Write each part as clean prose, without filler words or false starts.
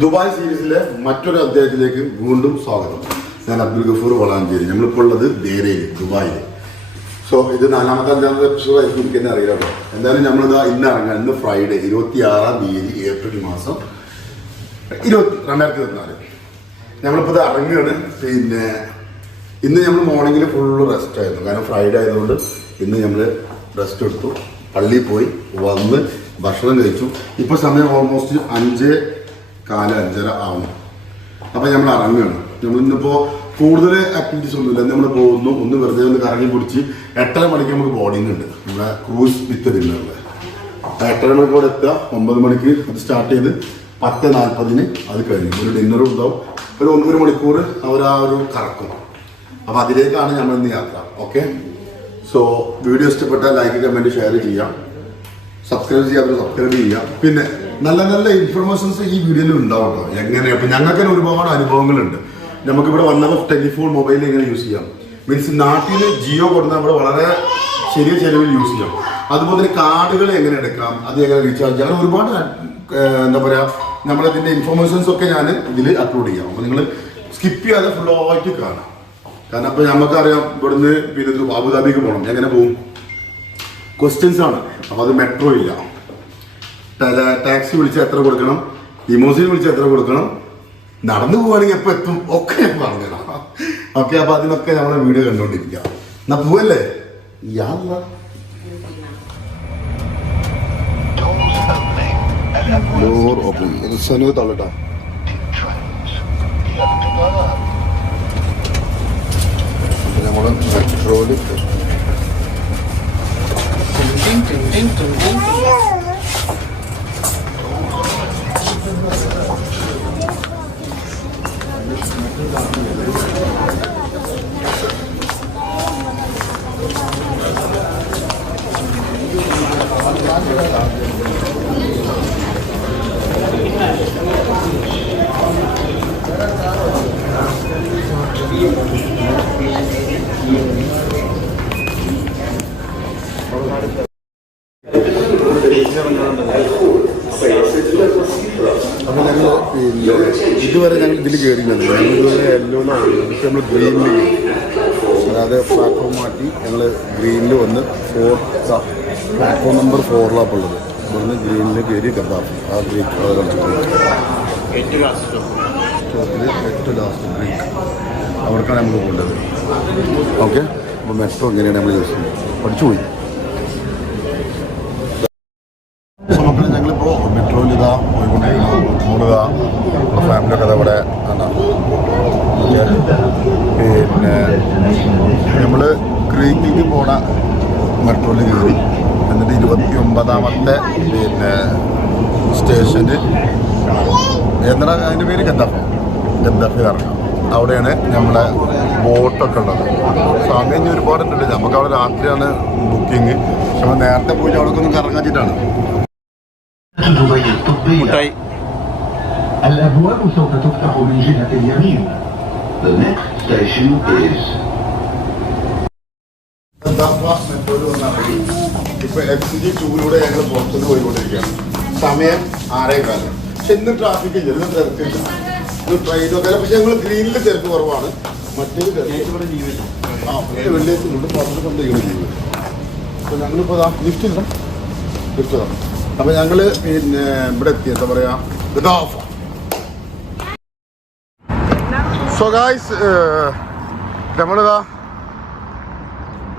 Dubai സീരീസിലെ മറ്റൊരു അധ്യായത്തിലേക്ക് വീണ്ടും സ്വാഗതം. ഞാൻ അബ്ദുൽ ഗഫൂർ വളാഞ്ചേരി. നമ്മളിപ്പോൾ ഉള്ളത് ദേരയിൽ, ദുബായിൽ. സോ ഇത് 4ാമത്തെ 5ാമത്തെ എപ്പിസോഡ് ആയിരിക്കും, എനിക്ക് തന്നെ അറിയാം കേട്ടോ. എന്തായാലും നമ്മളിതാ ഇന്ന് ഇറങ്ങാൻ, ഇന്ന് ഫ്രൈഡേ 26-ാം തീയതി ഏപ്രിൽ മാസം 2024. നമ്മളിപ്പോൾ ഇത് ഇറങ്ങുകയാണ്. പിന്നെ ഇന്ന് നമ്മൾ മോർണിംഗിൽ ഫുള്ള് റെസ്റ്റ് ആയിരുന്നു, കാരണം ഫ്രൈഡേ ആയതുകൊണ്ട് ഇന്ന് നമ്മൾ റെസ്റ്റ് എടുത്തു. പള്ളിയിൽ പോയി വന്ന് ഭക്ഷണം കഴിച്ചു. ഇപ്പോൾ സമയം ഓൾമോസ്റ്റ് 5:45 ആവുന്നു. അപ്പോൾ നമ്മൾ ഇറങ്ങുകയാണ്. നമ്മളിന്നിപ്പോൾ കൂടുതൽ ആക്ടിവിറ്റീസ് ഒന്നുമില്ല. നമ്മൾ പോകുന്നു, ഒന്ന് വെറുതെ ഒന്ന് കറങ്ങി പിടിച്ച് 8:30 മണിക്ക് നമുക്ക് ബോർഡിംഗ് ഉണ്ട്, നമ്മുടെ ക്രൂസ് വിത്ത് ഡിന്നറിൽ. 8:30 മണിക്ക് ഇവിടെ എത്തുക, 9 മണിക്ക് അത് സ്റ്റാർട്ട് ചെയ്ത് 10:40 അത് കഴിയും. ഒരു ഡിന്നറും ഉണ്ടാവും, ഒരു 1 മണിക്കൂർ അവർ ആ ഒരു കറക്കും. അപ്പോൾ അതിലേക്കാണ് നമ്മൾ ഇന്ന് യാത്ര. ഓക്കെ, സോ വീഡിയോ ഇഷ്ടപ്പെട്ടാൽ ലൈക്ക്, കമൻറ്റ്, ഷെയർ ചെയ്യാം. സബ്സ്ക്രൈബ് ചെയ്യാതെ സബ്സ്ക്രൈബ് ചെയ്യാം. പിന്നെ നല്ല നല്ല ഇൻഫർമേഷൻസ് ഈ വീഡിയോയിൽ ഉണ്ടാവും കേട്ടോ. എങ്ങനെ അപ്പം ഞങ്ങൾക്ക് തന്നെ ഒരുപാട് അനുഭവങ്ങളുണ്ട്. നമുക്കിവിടെ വന്നപ്പോൾ ടെലിഫോൺ, മൊബൈൽ എങ്ങനെ യൂസ് ചെയ്യാം, മീൻസ് നാട്ടിൽ ജിയോ കൊടുത്താൽ നമ്മൾ വളരെ ചെറിയ ചെലവിൽ യൂസ് ചെയ്യാം. അതുപോലെ തന്നെ കാർഡുകൾ എങ്ങനെ എടുക്കാം, അത് എങ്ങനെ റീചാർജ് ചെയ്യാം, അങ്ങനെ ഒരുപാട് എന്താ പറയുക, നമ്മളതിൻ്റെ ഇൻഫർമേഷൻസ് ഒക്കെ ഞാൻ ഇതിൽ അപ്ലോഡ് ചെയ്യാം. അപ്പോൾ നിങ്ങൾ സ്കിപ്പ് ചെയ്യാതെ ഫുൾ ആയിട്ട് കാണാം. കാരണം അപ്പോൾ നമുക്കറിയാം ഇവിടുന്ന് പിന്നെ അബുദാബിക്ക് പോകണം, എങ്ങനെ പോകും, ക്വസ്റ്റ്യൻസ് ആണ്. അപ്പോൾ അത് മെട്രോ ഇല്ല, ടാക്സി വിളിച്ചാൽ എത്ര കൊടുക്കണം, ലിമോസിൻ വിളിച്ചാൽ എത്ര കൊടുക്കണം, നടന്നു പോവുകയാണെങ്കിൽ എപ്പോൾ എത്തും, ഒക്കെ ഞാൻ പറഞ്ഞുതരാം. ഓക്കെ, അപ്പോൾ അതിനൊക്കെ നമ്മളെ വീഡിയോ കണ്ടുകൊണ്ടിരിക്കാം. എന്നാ പോവല്ലേ? ഡോർ ഓപ്പൺ തള്ളട്ടാ. നമ്മൾ മെട്രോയില് അപ്പോൾ ഞങ്ങൾ ഇതുവരെ ഞങ്ങൾ ഇതിൽ കയറിയില്ല. ഞങ്ങൾ ഇതുവരെ യെല്ലോയിലാണ്, പക്ഷെ നമ്മൾ ഗ്രീനിൽ കയറി. അതായത് പ്ലാറ്റ്ഫോം മാറ്റി ഞങ്ങൾ ഗ്രീനിൽ വന്ന് പ്ലാറ്റ്ഫോം നമ്പർ 4 ഉള്ളത്. ഇവിടുന്ന് ഗ്രീനിൽ കയറി ഗദ്ദാഫി ആ ഗ്രീക്ക് ഏറ്റവും ലാസ്റ്റ് ഗ്രീക്ക് അവിടേക്കാണ് നമ്മൾ പോകേണ്ടത്. ഓക്കെ, അപ്പോൾ മെട്രോ എങ്ങനെയാണ് നമ്മൾ യൂസ് ചെയ്യുന്നത് പഠിച്ചു പോയി. മക്കളെ ഞങ്ങളിപ്പോൾ മെട്രോയിൽ ഇതാ പോയിക്കൊണ്ടിരിക്കണം. നമ്മളിതാ നമ്മുടെ ഫാമിലിയൊക്കെ അത് അവിടെ കാണാം. പിന്നെ നമ്മൾ ക്രീക്കിലേക്ക് പോണ മെട്രോയിൽ കയറി. എന്നിട്ട് 29ാമത്തെ പിന്നെ സ്റ്റേഷന് എന്താ അതിൻ്റെ പേര്, ഗദ്ദാഫി ഇറങ്ങാം. അവിടെയാണ് നമ്മളെ ബോട്ടൊക്കെ ഉള്ളത്. സമയം ഇനി ഒരുപാടുണ്ട്. നമുക്ക് അവിടെ രാത്രിയാണ് ബുക്കിങ്. പക്ഷെ നമ്മൾ നേരത്തെ പോയി അവിടെ ഒന്നും കറങ്ങാച്ചിട്ടാണ്. الأبواب سوف تفتح من جهة اليمين. The next station is. ഇപ്പൊ XG 2 ഞങ്ങൾ പുറത്തുനിന്ന് പോയിക്കൊണ്ടിരിക്കുകയാണ്. സമയം 6:15. പക്ഷെ ഇന്ന് ട്രാഫിക് ഇല്ല, ഇന്ന് തിരക്കില്ല. ഇത് ട്രെയിനൊക്കെ, പക്ഷെ ഞങ്ങൾ ഗ്രീനിൽ തിരക്ക് കുറവാണ്. മറ്റൊരു വെള്ളിയാഴ്ച ലീവ്. അപ്പോൾ ഞങ്ങളിപ്പോൾ ലിഫ്റ്റ് ഇല്ല. അപ്പോൾ ഞങ്ങൾ പിന്നെ ഇവിടെ എത്തി, എന്താ പറയുക, ഗദ്ദാഫി. സോ ഗായ്സ്, നമ്മളിതാ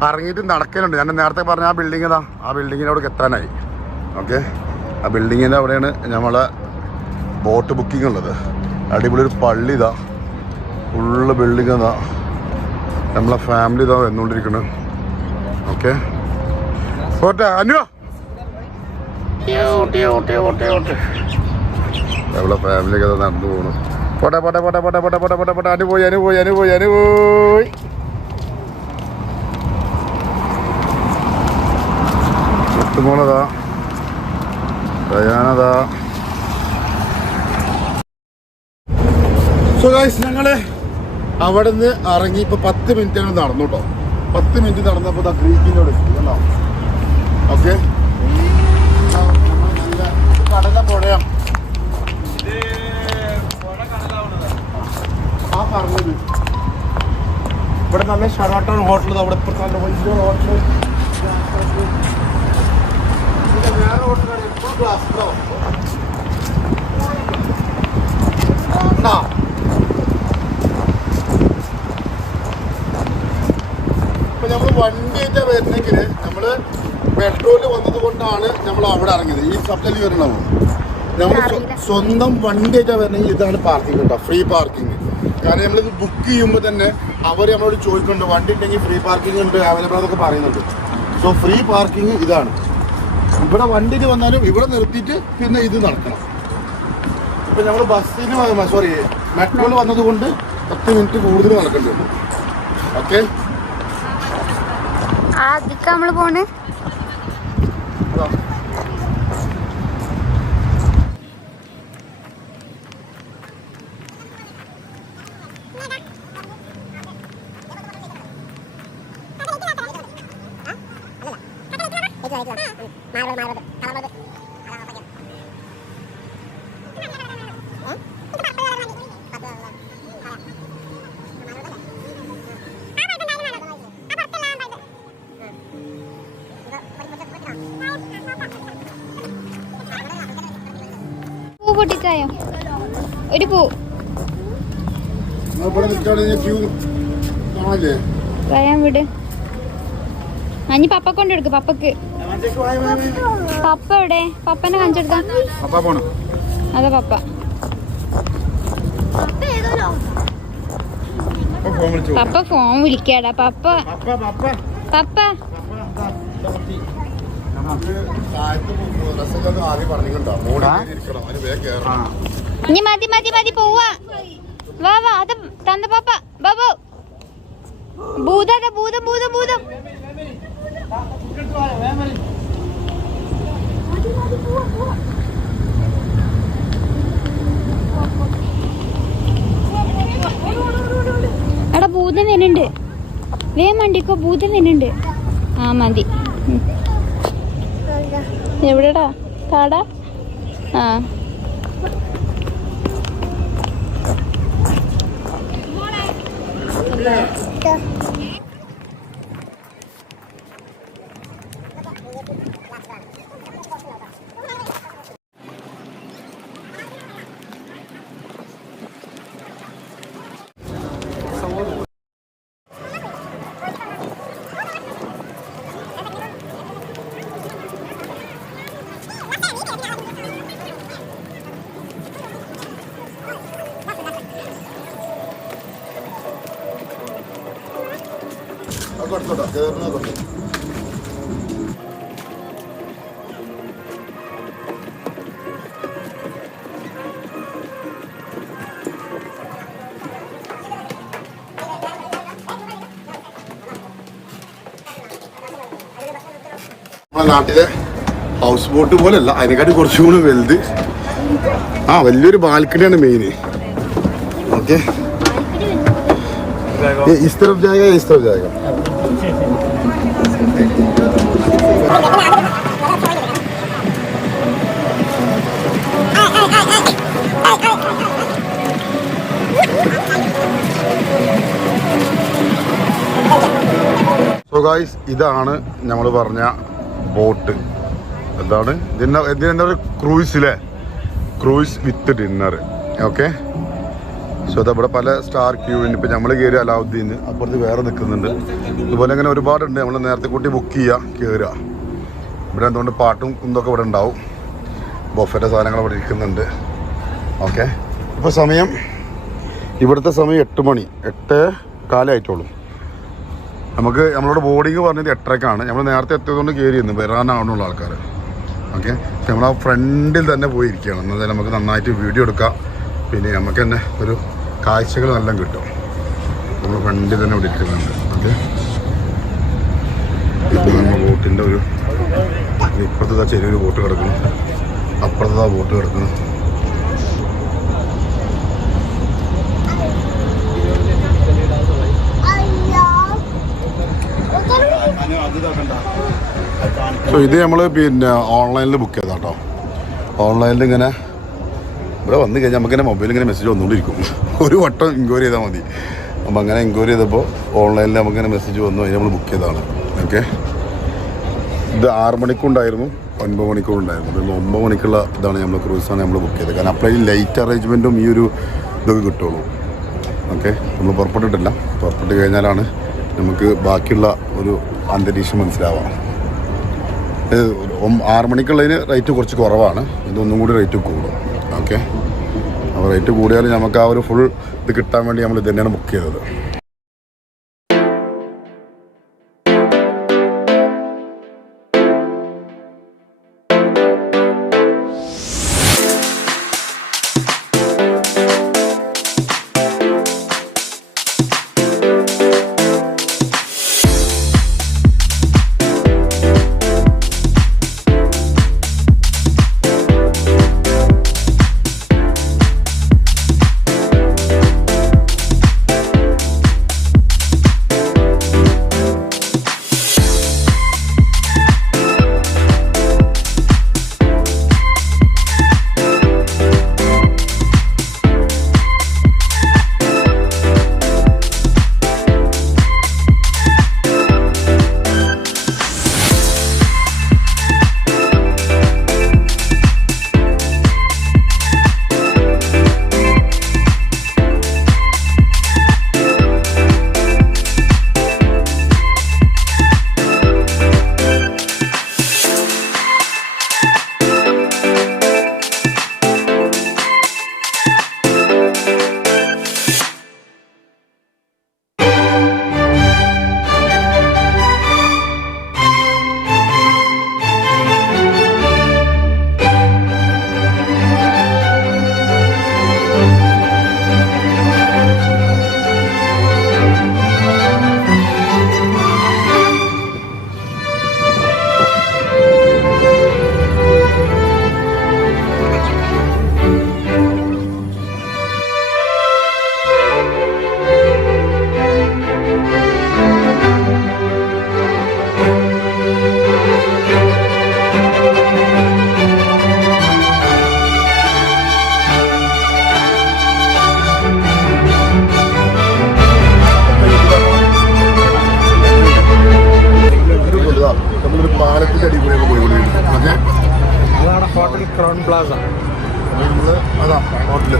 ഇറങ്ങിയിട്ട് നടക്കലുണ്ട്. ഞാൻ നേരത്തെ പറഞ്ഞ ആ ബിൽഡിങ് ഇതാ, ആ ബിൽഡിങ്ങിൻ്റെ അവിടെ എത്താനായി. ഓക്കെ, ആ ബിൽഡിങ്ങിൻ്റെ അവിടെയാണ് നമ്മളെ ബോട്ട് ബുക്കിംഗ് ഉള്ളത്. അടിപൊളി ഒരു പള്ളി ഇതാ, ഫുള്ള് ബിൽഡിങ് ഇതാ, നമ്മളെ ഫാമിലി ഇതാ വന്നുകൊണ്ടിരിക്കുന്നത്. ഓക്കെ, ഓട്ടെ അനു, നമ്മളെ ഫാമിലിയൊക്കെ നടന്നു പോകണം. പോട്ടെ പോട്ടെ പോട്ടെ പോട്ടെ പോട്ടെ പോട്ടെ പോട്ടെ പോട്ടെ അനുപോയി. മോളതാ ദയാനതാ. സോ ഗൈസ്, ഞങ്ങള് അവിടെ നിന്ന് ഇറങ്ങി ഇപ്പോൾ 10 മിനിറ്റ് ഞങ്ങൾ നടന്നു കേട്ടോ. 10 മിനിറ്റ് നടന്നപ്പോൾ ഗ്രീക്കിൻ്റെ അവിടെ എത്തി കേട്ടോ. ഓക്കെ, കടല പുഴയാണ്. പറഞ്ഞത്. ഇവിടെ നല്ല ഷെറാട്ടൺ ഹോട്ടൽ, അവിടെ ഇപ്പുറത്തെ നല്ല വലിയ ഹോട്ടൽ. വേറെ ഹോട്ടലാണ് എപ്പോഴും ഗ്ലാസ്. ഇപ്പൊ നമ്മൾ വണ്ടിയായിട്ടാ വരുന്നെങ്കിൽ നമ്മള് പെട്രോള് വന്നത് കൊണ്ടാണ് നമ്മൾ അവിടെ ഇറങ്ങിയത്. ഈ സബ്ജക്റ്റ് വരണമോ നമ്മൾ സ്വന്തം വണ്ടിയായിട്ടാ വരണമെങ്കിൽ ഇതാണ് പാർക്കിംഗ് കേട്ടോ, ഫ്രീ പാർക്കിംഗ്. കാരണം നമ്മളിത് ബുക്ക് ചെയ്യുമ്പോൾ തന്നെ അവർ നമ്മളോട് ചോദിക്കുന്നുണ്ട് വണ്ടി ഉണ്ടെങ്കിൽ ഫ്രീ പാർക്കിംഗ് ഉണ്ട് അവൈലബിൾ എന്നൊക്കെ പറയുന്നുണ്ട്. സോ ഫ്രീ പാർക്കിംഗ് ഇതാണ്. ഇവിടെ വണ്ടിയിൽ വന്നാലും ഇവിടെ നിർത്തിയിട്ട് പിന്നെ ഇത് നടക്കണം. ഇപ്പൊ നമ്മൾ ബസ്സിന് സോറി മെട്രോയിൽ വന്നത് കൊണ്ട് 10 മിനിറ്റ് കൂടുതൽ നടക്കേണ്ടി വരും. ഓക്കെ, നമ്മള് പോണ്. പൂ പൊട്ടിച്ചായോ? ഒരു പൂ പറയാൻ വിട്. അഞ്ഞി പപ്പ കൊണ്ടെടുക്ക്. പപ്പക്ക് പപ്പ എവിടെ? പപ്പനെ കാണിച്ചെടുക്ക. അതെ പപ്പ. പപ്പ ഫോൺ വിളിക്കാടാ. പപ്പ പപ്പ ഇനി മതി മതി മതി പോവാ. വാ വാ. അത് തന്ന പപ്പ. ബാബു ഭൂതം ഭൂതം ഭൂതം ഭൂതം. എടാ ഭൂതം വരുന്നുണ്ട്. വേഗം വണ്ടിക്കോ, ഭൂതം വരുന്നുണ്ട്. ആ മതി. എവിടെടാ കാടാ? ആ നമ്മളെ നാട്ടിലെ ഹൗസ് ബോട്ട് പോലെയല്ല, അതിനെക്കാട്ടി കുറച്ചും കൂടി വലുത്. ആ വലിയൊരു ബാൽക്കണിയാണ് മെയിൻ. ഓക്കെ, इस तरफ जाएगा इस तरफ जाएगा. സോ ഗായ്സ്, ഇതാണ് നമ്മൾ പറഞ്ഞ ബോട്ട്. എന്താണ് ഇതിൻ്റെ ഒരു ക്രൂയിസിലെ ക്രൂയിസ് വിത്ത് ഡിന്നർ. ഓക്കെ, സോ അതവിടെ പല സ്റ്റാർ ക്യൂവിന് ഇപ്പം നമ്മൾ കയറി അലാവുദ്ദീൻ, അപ്പുറത്ത് വേറെ നിൽക്കുന്നുണ്ട്. ഇതുപോലെ അങ്ങനെ ഒരുപാടുണ്ട്. നമ്മൾ നേരത്തെ കൂട്ടി ബുക്ക് ചെയ്യുക, കയറുക. ഇവിടെ എന്തുകൊണ്ട് പാട്ടും കുന്തൊക്കെ ഇവിടെ ഉണ്ടാവും. ബൊഫയുടെ സാധനങ്ങൾ ഇവിടെ ഇരിക്കുന്നുണ്ട്. ഓക്കെ, ഇപ്പോൾ സമയം ഇവിടുത്തെ സമയം 8 മണി, 8:15 ആയിട്ടുള്ളൂ. നമുക്ക് നമ്മളോട് ബോർഡിങ് പറഞ്ഞത് 8:30-ക്കാണ്. നമ്മൾ നേരത്തെ എത്തിയതുകൊണ്ട് കയറിയിരുന്നു, വരാനാവണുള്ള ആൾക്കാർ. ഓക്കെ, നമ്മൾ ആ ഫ്രണ്ടിൽ തന്നെ പോയിരിക്കുകയാണ്. എന്നാൽ നമുക്ക് നന്നായിട്ട് വീഡിയോ എടുക്കാം. പിന്നെ നമുക്ക് തന്നെ ഒരു കാഴ്ചകൾ നല്ല കിട്ടും. നമ്മൾ ഫ്രണ്ടിൽ തന്നെ ഇവിടെ ഇരിക്കുന്നുണ്ട്. ഓക്കെ, ഇപ്പോൾ നമ്മൾ ബോട്ടിൻ്റെ ഒരു ഇപ്പുറത്തെ ചെറിയൊരു ബോട്ട് കിടക്കുന്നു, അപ്പുറത്തെ ബോട്ട് കിടക്കുന്നു. സോ ഇത് നമ്മൾ പിന്നെ ഓൺലൈനിൽ ബുക്ക് ചെയ്താൽ കേട്ടോ. ഓൺലൈനിൽ ഇങ്ങനെ ഇവിടെ വന്നു കഴിഞ്ഞാൽ നമുക്കിങ്ങനെ മൊബൈലിൽ ഇങ്ങനെ മെസ്സേജ് വന്നുകൊണ്ടിരിക്കും. ഒരു വട്ടം എൻക്വയറി ചെയ്താൽ മതി. അപ്പം അങ്ങനെ എൻക്വയറി ചെയ്തപ്പോൾ ഓൺലൈനിൽ നമുക്കിങ്ങനെ മെസ്സേജ് വന്നു. അതിന് നമ്മൾ ബുക്ക് ചെയ്തതാണ്. ഓക്കെ, ഇത് 6 മണിക്കുണ്ടായിരുന്നു, 9 മണിക്കൂർ ഉണ്ടായിരുന്നു. അപ്പോൾ 9 മണിക്കുള്ള ഇതാണ് നമ്മൾ ക്രൂസാണ് നമ്മൾ ബുക്ക് ചെയ്തത്. കാരണം അപ്പോൾ ഈ ലൈറ്റ് അറേഞ്ച്മെൻറ്റും ഈ ഒരു ഇതൊക്കെ കിട്ടുള്ളൂ. ഓക്കെ, നമ്മൾ പുറപ്പെട്ടിട്ടില്ല. പുറപ്പെട്ട് കഴിഞ്ഞാലാണ് നമുക്ക് ബാക്കിയുള്ള ഒരു അന്തരീക്ഷം മനസ്സിലാവാം. 6 മണിക്കുള്ളതിന് റേറ്റ് കുറച്ച് കുറവാണ്, ഇതൊന്നും കൂടി റേറ്റ് കൂടും. ഓക്കെ, അപ്പോൾ റേറ്റ് കൂടിയാൽ നമുക്ക് ആ ഒരു ഫുൾ ഇത് കിട്ടാൻ വേണ്ടി നമ്മൾ ഇത് തന്നെയാണ് ബുക്ക് ചെയ്തത്. നമ്മളൊരു പാലത്തിൻ്റെ അടിപൊളിയൊക്കെ പോയിക്കൊണ്ടിരിക്കുന്നത്. ഓക്കെ, അതാണ് ഹോട്ടൽ ക്രൗൺ പ്ലാസ. നമ്മൾ അതാ ഹോട്ടല്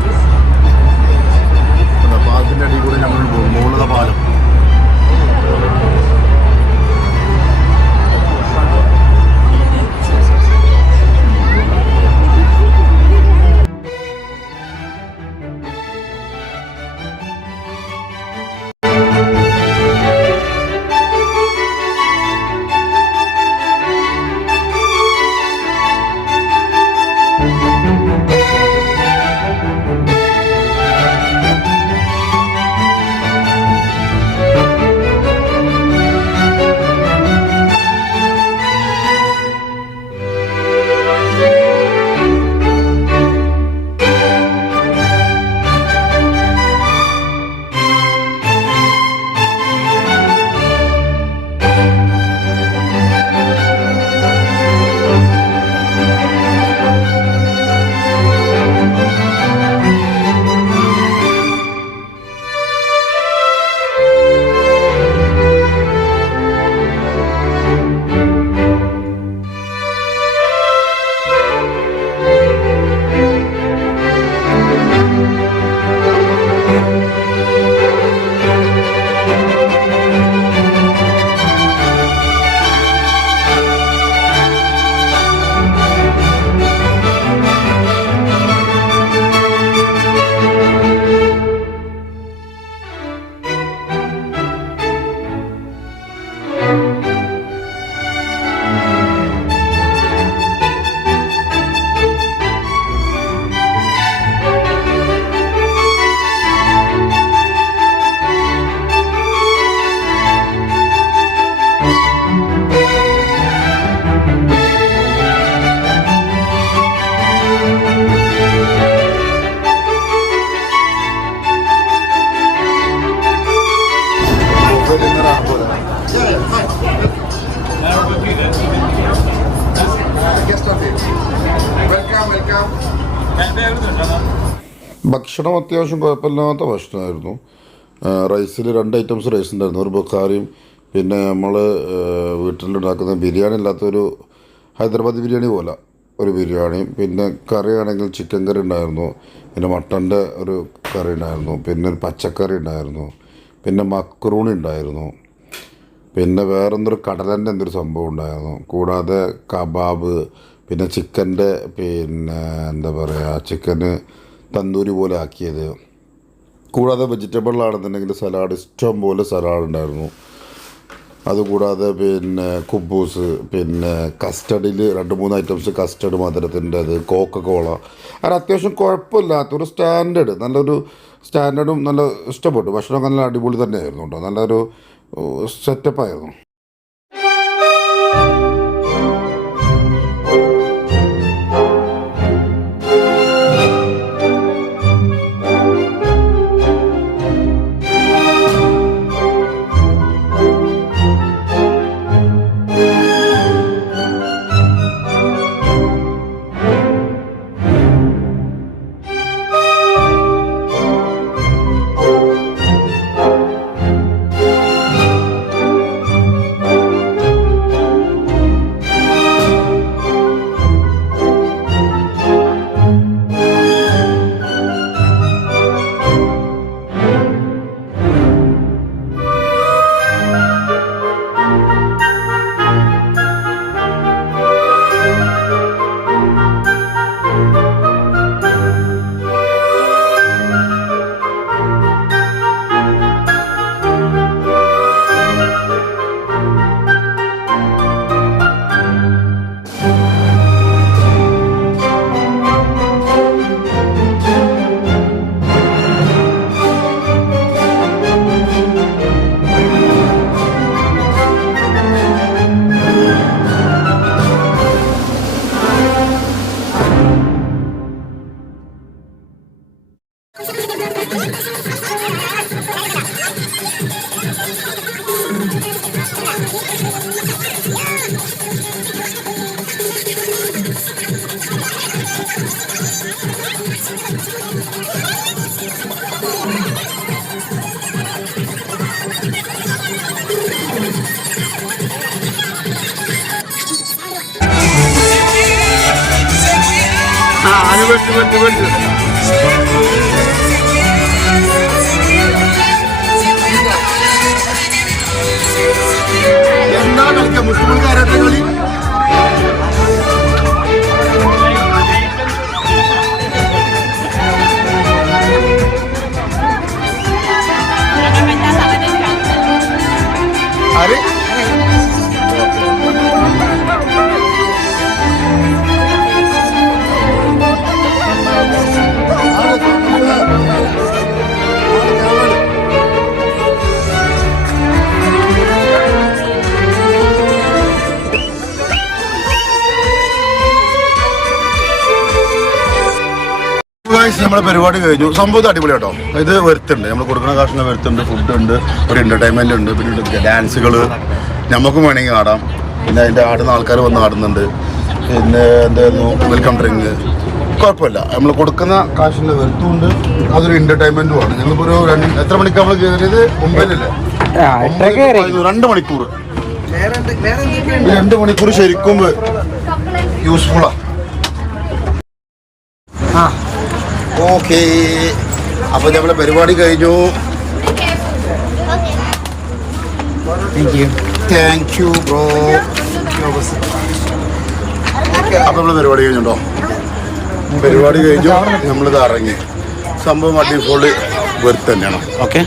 പാലത്തിൻ്റെ അടിയിൽ കൂടെ നമ്മൾ പോകും. മുകളിലെ പാലം ഭക്ഷണം അത്യാവശ്യം കുഴപ്പമില്ലാത്ത ഭക്ഷണമായിരുന്നു. റൈസിൽ 2 ഐറ്റംസ് റൈസ് ഉണ്ടായിരുന്നു. ഒരു ബുഖാരിയും പിന്നെ നമ്മൾ വീട്ടിലുണ്ടാക്കുന്ന ബിരിയാണി അല്ലാത്തൊരു ഹൈദരാബാദ് ബിരിയാണി പോലെ ഒരു ബിരിയാണിയും, പിന്നെ കറി ആണെങ്കിൽ ചിക്കൻ കറി ഉണ്ടായിരുന്നു, പിന്നെ മട്ടൻ്റെ ഒരു കറി ഉണ്ടായിരുന്നു, പിന്നെ ഒരു പച്ചക്കറി ഉണ്ടായിരുന്നു, പിന്നെ മക്രൂണി ഉണ്ടായിരുന്നു, പിന്നെ വേറെന്തൊരു കടലൻ്റെ എന്തൊരു സംഭവം ഉണ്ടായിരുന്നു, കൂടാതെ കബാബ്, പിന്നെ ചിക്കൻ്റെ പിന്നെ എന്താ പറയുക ചിക്കന് തന്തൂരി പോലെ ആക്കിയത്, കൂടാതെ വെജിറ്റബിളാണെന്നുണ്ടെങ്കിൽ സലാഡ്, ഇഷ്ടം പോലെ സലാഡ് ഉണ്ടായിരുന്നു. അതുകൂടാതെ പിന്നെ കുബൂസ്, പിന്നെ കസ്റ്റഡിൽ 2-3 ഐറ്റംസ് കസ്റ്റഡ് മധുരത്തിൻ്റെ അത്, കോക്കക്കോള, അങ്ങനെ അത്യാവശ്യം കുഴപ്പമില്ലാത്തൊരു സ്റ്റാൻഡേർഡ്, നല്ലൊരു സ്റ്റാൻഡേർഡും നല്ല ഇഷ്ടപ്പെട്ടു. ഭക്ഷണം നല്ല അടിപൊളി തന്നെയായിരുന്നു കേട്ടോ, നല്ലൊരു സെറ്റപ്പായിരുന്നു. എന്താ കളിക്കാം മുസ്ലിംകാരുടെ കളി? ആര് നമ്മളെ പരിപാടി കഴിഞ്ഞു. സംഭവം അടിപൊളി കേട്ടോ. ഇത് വരുത്തുണ്ട്, നമ്മൾ കൊടുക്കുന്ന കാശിന് വരുത്തുണ്ട്, ഫുഡ് ഉണ്ട്, ഒരു എന്റർടൈൻമെന്റ് ഉണ്ട്, പിന്നെ ഡാൻസുകൾ നമുക്കും വേണമെങ്കിൽ ആടാം. പിന്നെ അതിൻ്റെ ആടുന്ന ആൾക്കാർ വന്ന് ആടുന്നുണ്ട്. പിന്നെ എന്തായിരുന്നു വെൽക്കം ഡ്രിങ്ക്, കുഴപ്പമില്ല. നമ്മൾ കൊടുക്കുന്ന കാശിൻ്റെ വരുത്തുണ്ട്, അതൊരു എന്റർടൈൻമെന്റും ആണ്. ഞങ്ങളിപ്പോൾ ഒരു എത്ര മണിക്ക് നമ്മൾ കയറിയത്? 9-അല്ലേ? 2 മണിക്കൂർ. 2 മണിക്കൂർ ശരിക്കും യൂസ്ഫുള്ളാ. ഓക്കെ, അപ്പോൾ നമ്മളെ പരിപാടി കഴിഞ്ഞു. Thank you bro. അപ്പോൾ നമ്മൾ പരിപാടി കഴിഞ്ഞുണ്ടോ? പരിപാടി കഴിഞ്ഞു, നമ്മളിത് ഇറങ്ങി. സംഭവം അടിപൊളി വെറുതെ തന്നെയാണ്. ഓക്കെ,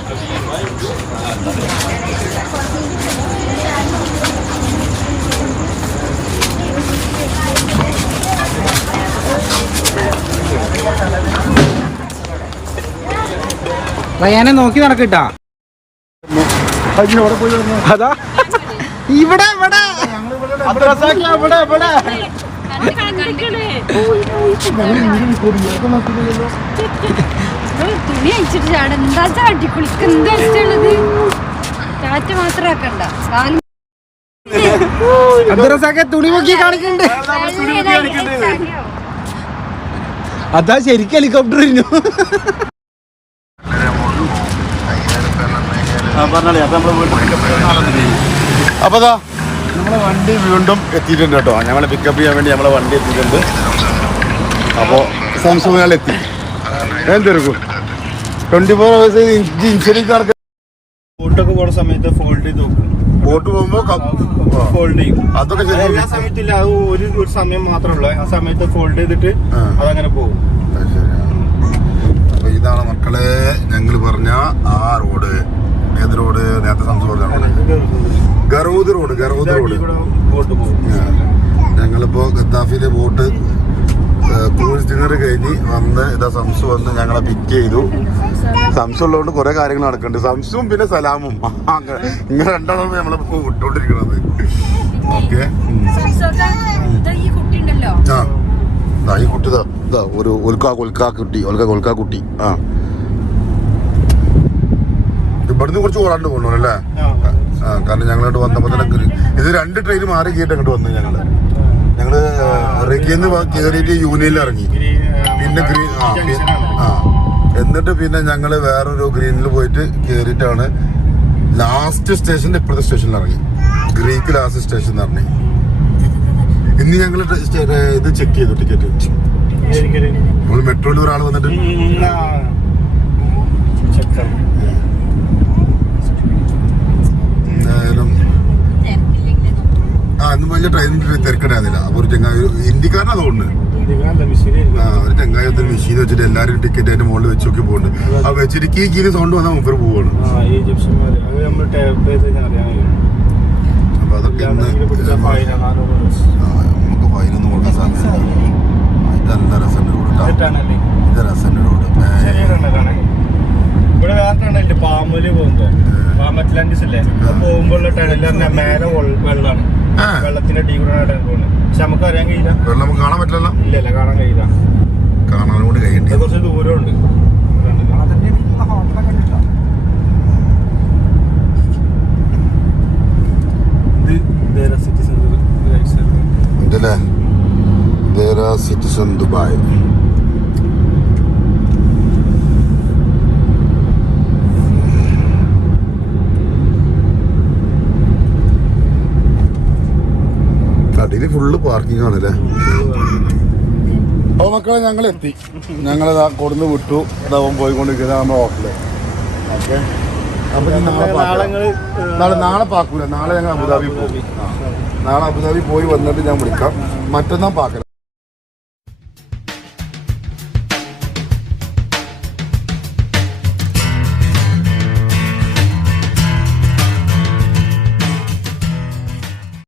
റയാനെ നോക്കി നടക്കട്ടാ. അതാ ഇവിടെ ഇവിടെ തുണി അയച്ചിട്ട് ചാട എന്താ ചാട്ടി കുളിക്കെന്താ ഇഷ്ടമുള്ളത്? ചാറ്റ് മാത്രം ആക്കണ്ട, അബ്ദുറസാഖെ തുണി നോക്കി കാണിക്കണ്ട്. അതാ ശരിക്കും ഹെലികോപ്റ്റർ ഇരുന്നു. അപ്പോൾ അതാ നമ്മളെ വണ്ടി വീണ്ടും എത്തിയിട്ടുണ്ട് കേട്ടോ. ഞങ്ങളെ പിക്കപ്പ് ചെയ്യാൻ വേണ്ടി നമ്മളെ വണ്ടി എത്തിയിട്ടുണ്ട്. അപ്പോൾ സംസൂങ്ങിൽ എത്തി എന്തെടുക്കും 24 hours ഇൻഷുറൻസ് നടക്കുക. ബോട്ടൊക്കെ പോണ സമയത്ത് ഫോൾഡ് ചെയ്ത് നോക്കും. ബോട്ട് പോകുമ്പോൾ ഫോൾഡ് ചെയ്യും. അതൊക്കെ എല്ലാ സമയത്തില്ല, അത് ഒരു സമയം മാത്രമല്ല. ആ സമയത്ത് ഫോൾഡ് ചെയ്തിട്ട് അതങ്ങനെ പോകും. അപ്പൊ ഇതാണ് മക്കളെ ഞങ്ങൾ പറഞ്ഞ ആ റോഡ്. ഏത് റോഡ്? നേരത്തെ സംസാരിച്ചാണ് ഗറൂദ് റോഡ്. ബോട്ട് പോകും. ഞങ്ങളിപ്പോ ഗദ്ദാഫിയിലെ ബോട്ട് ക്രൂസ് ഡിന്നർ കഴിഞ്ഞ് വന്ന് ഇതാ സംസു വന്ന് ഞങ്ങളെ പിക്ക് ചെയ്തു. സംസു ഉള്ളതുകൊണ്ട് കുറെ കാര്യങ്ങൾ നടക്കുന്നുണ്ട്. സംസും പിന്നെ സലാമും ഇങ്ങനെ രണ്ടാളും നമ്മളിപ്പോ വിട്ടോണ്ടിരിക്കണത്. ഓക്കെ ഈ കുട്ടി ഇതാ ഒരു ഒൽക്കാ കുട്ടി. ആ ഇവിടുന്ന് കുറച്ച് ഓടാണ്ട് പോകണോ അല്ലേ? കാരണം ഞങ്ങളോട്ട് വന്നപ്പോ തന്നെ ഇത് 2 ട്രെയിൻ മാറി കയറ്റി അങ്ങോട്ട് വന്നു. ഞങ്ങള് റെക്കിന്ന് കയറിയിട്ട് യൂണിയനിൽ ഇറങ്ങി. പിന്നെ എന്നിട്ട് പിന്നെ ഞങ്ങള് വേറൊരു ഗ്രീനിൽ പോയിട്ട് കയറിയിട്ടാണ് ലാസ്റ്റ് സ്റ്റേഷന്റെ ഇപ്പോഴത്തെ സ്റ്റേഷനിൽ ഇറങ്ങി. ഗ്രീക്ക് ലാസ്റ്റ് സ്റ്റേഷൻ എന്ന് പറഞ്ഞു. ഇന്ന് ഞങ്ങള് ഇത് ചെക്ക് ചെയ്തു ടിക്കറ്റ്. നമ്മള് മെട്രോയിൽ ഒരാൾ വന്നിട്ട് എന്തായാലും ഇന്ന് വലിയ ട്രെയിനിൽ തിരക്കിടാന്നില്ല. അപ്പൊ ഒരു ചെങ്ങായി ഇന്ത്യക്കാരനാ തോന്നുന്നു. ഒരു ചെങ്ങായി ഒരു മെഷീൻ വെച്ചിട്ട് എല്ലാരും ടിക്കറ്റ് അതിന്റെ മുകളിൽ വെച്ച് നോക്കി പോകുന്നുണ്ട്. ആ വെച്ചിട്ട് കീ സൗണ്ട് വന്നാൽ മുമ്പ് പോവാണ്. അപ്പൊ അതൊക്കെ ഇന്ന് നമുക്ക് ഫൈനൊന്നും കൊടുക്കാൻ സാധ്യത. ഇതല്ല രസന്റെ റോഡ്. ഇത് രസന്റെ റോഡ്. ഇവിടെ വേറെ ടണലില്ല. പാമ്പല് പോകുമ്പോ അറ്റ്ലാന്റിസ് അല്ലേ പോകുമ്പോഴുള്ള ടണലിൽ മേലെ വെള്ളമാണ്. വെള്ളത്തിന്റെ അടി കൂടെ പോകുന്നത്. പക്ഷെ നമുക്ക് അറിയാൻ കഴിയില്ല. വെള്ളം നമുക്ക് കാണാൻ പറ്റില്ല. ഇല്ലല്ല, കാണാൻ കഴിയില്ല. കാണാൻ കൂടി കഴിയണ്ട. കുറച്ച് ദൂരമുണ്ട്. Citizen Dubai. അടിയിൽ ഫുള്ള് പാർക്കിംഗ് ആണല്ലേ. അപ്പോൾ മക്കളെ ഞങ്ങൾ എത്തി. ഞങ്ങളിതാ കൊടുന്ന് വിട്ടു. ഇതാവും പോയിക്കൊണ്ടിരിക്കുന്നത് നമ്മുടെ ഹോട്ടല്. ഓക്കെ. അപ്പോൾ നാളെ പാക്കൂല. നാളെ ഞങ്ങൾ അബുദാബി പോകും. നാളെ അബുദാബി പോയി വന്നിട്ട് ഞാൻ വിളിക്കാം. മറ്റന്നാൾ പാക്കണം.